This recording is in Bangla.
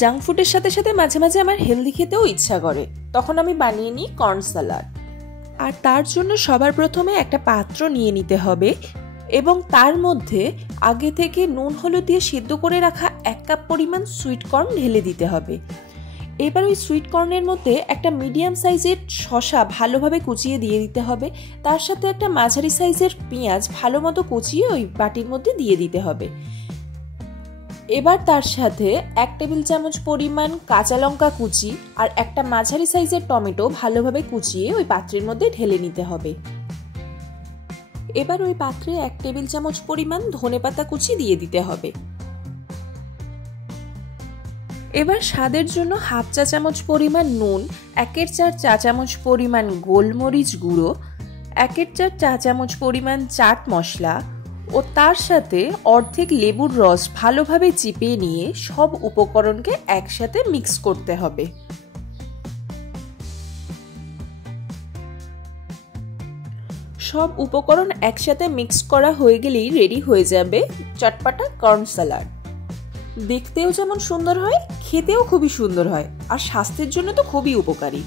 জাঙ্ক ফুডের সাথে সাথে মাঝে মাঝে আমার হেলদি খেতেও ইচ্ছা করে, তখন আমি বানিয়ে নিই কর্ন স্যালাড। আর তার জন্য সবার প্রথমে একটা পাত্র নিয়ে নিতে হবে এবং তার মধ্যে আগে থেকে নুন হলুদ দিয়ে সিদ্ধ করে রাখা 1 কাপ পরিমাণ সুইট কর্ন ঢেলে দিতে হবে। এবার ওই সুইট কর্নের মধ্যে একটা মিডিয়াম সাইজের শসা ভালোভাবে কুচিয়ে দিয়ে দিতে হবে। তার সাথে একটা মাঝারি সাইজের পেঁয়াজ ভালো মতো কুচিয়ে ওই বাটির মধ্যে দিয়ে দিতে হবে। এবার তার সাথে 1 টেবিল চামচ পরিমাণ কাঁচা লঙ্কা কুচি আর একটা মাঝারি সাইজের টমেটো ভালোভাবে কুচিয়ে ওই পাত্রের মধ্যে ঢেলে নিতে হবে। এবার ওই পাত্রে 1 টেবিল চামচ পরিমাণ ধনেপাতা কুচি দিয়ে দিতে হবে। এবার স্বাদের জন্য হাফ চা চামচ পরিমাণ নুন, 1/4 চা চামচ পরিমাণ গোলমরিচ গুঁড়ো, 1/4 চা চামচ পরিমাণ চাট মশলা ও তার সাথে অর্ধেক লেবুর রস ভালোভাবে চিপে নিয়ে সব উপকরণকে একসাথে মিক্স করতে হবে। সব উপকরণ একসাথে মিক্স করা হয়ে গেলেই রেডি হয়ে যাবে চটপটা কর্ন স্যালাড। দেখতেও যেমন সুন্দর হয়, খেতেও খুবই সুন্দর হয় আর স্বাস্থ্যের জন্য তো খুবই উপকারী।